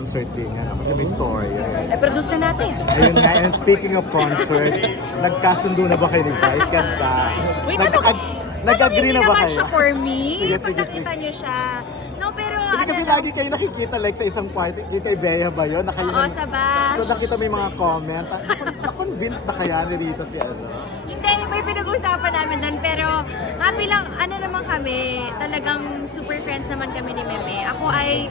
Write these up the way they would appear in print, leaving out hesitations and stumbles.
concert din nga, kasi may story. Produce na natin. Ayun nga, and speaking of concert, nagkasundo na ba kayo ni Vice Ganda? Wait, Nag-agree na ba naman kayo? siya for me. Sige, Pag sige, nakita niyo siya. No, pero Hindi kasi lagi kayo nakikita like sa isang party, dito kay Bea ba yun? Na kayo Oo, sa bash. So nakita mo yung mga comment. Na-convinced na kaya ni Rita si ano? Hindi, may pinag-uusapan namin doon. Pero happy lang, ano naman kami, talagang super friends naman kami ni Meme. Ako ay,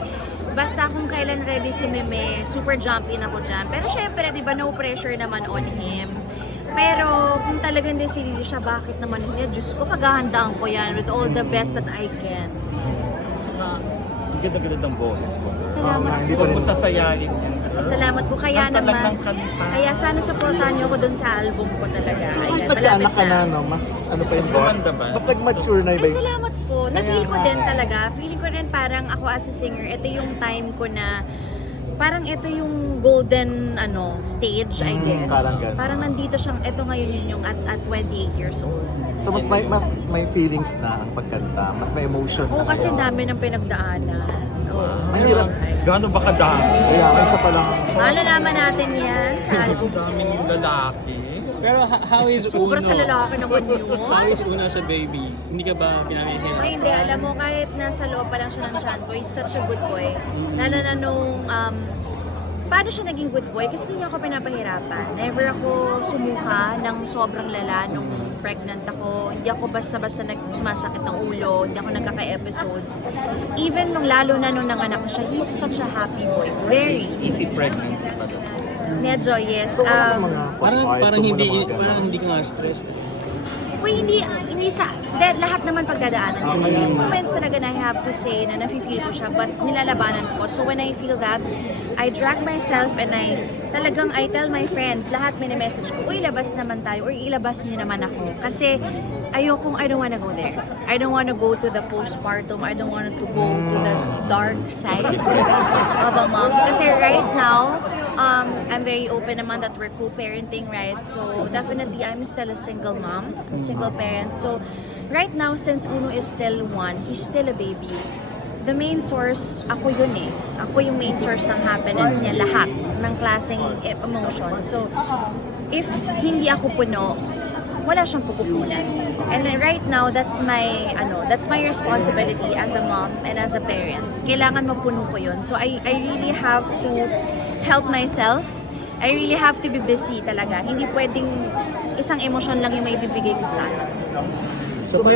basta kung kailan ready si Meme, super jump in ako dyan. Pero syempre, di ba, no pressure naman on him. Pero kung talagang decidido siya, bakit naman hindi? Diyos ko, paghahandaan ko yan with all the best that I can. Saka, ang ganda-ganda ng boses mo. Salamat hindi po. pa Huwag mo sasayain yan. Salamat po. Kaya Kanta lang naman, ng kanta. kaya sana supportahan niyo ako dun sa album ko talaga. Ayan, Nagkaanak ka na, malapit no? Mas ano pa yung Mas boss? gumanda ba? Mas nag-mature na Ay, iba yung... salamat po. Na-feel ko Kaya din nga. talaga. Feeling ko din parang ako as a singer, ito yung time ko na parang ito yung golden stage, I guess. parang ganun. Parang nandito siyang, ito ngayon yun yung at 28 years old. So mas may feelings na ang pagkanta, mas may emotion Oo, na kasi kayo. dami ng pinagdaanan. Oo. Mahirap. Gaano ba kadami? Kaya isa pa lang. Malalaman natin yan sa album Ang daming ko. lalaki. Pero how is Uno? Sobra sa lalaki naman How yun. is Uno sa baby? Hindi ka ba pinamihira? Ay, hindi. Alam mo, kahit nasa loob pa lang siya ng tiyan ko, he's such a good boy. Lalo na nung, paano siya naging good boy? Kasi hindi niya ako pinapahirapan. Never ako sumuka ng sobrang lala nung pregnant ako. Hindi ako basta-basta sumasakit ng ulo. Hindi ako nagkaka-episodes. Even nung lalo na nung nanganak siya, he's such a happy boy. Very. Easy pregnancy pa daw. Medyo, yes. So ano mga Parang hindi mga ganun? parang hindi ka nga stress. Uy, hindi sa, lahat naman pagdadaanan ko. May moments talaga na I have to say na nafe-feel ko siya, but nilalabanan ko. So when I feel that, I drag myself and I tell my friends, lahat mini-message ko, uy, labas naman tayo, or ilabas niyo naman ako. Kasi I don't wanna go there. I don't wanna go to the postpartum. I don't wanna to go to the dark side of a mom. Kasi right now, I'm very open naman that we're co-parenting, right? So definitely, I'm still a single mom. I'm a single parent. So right now, since Uno is still one, he's still a baby. The main source, ako yun eh. Ako yung main source ng happiness niya, lahat ng klaseng emotion. So, if hindi ako puno, wala siyang pupupunan. And then right now, that's my responsibility as a mom and as a parent. Kailangan mapuno ko yun. So, I really have to help myself. I really have to be busy talaga. Hindi pwedeng isang emosyon lang yung may bibigay ko sa akin. So may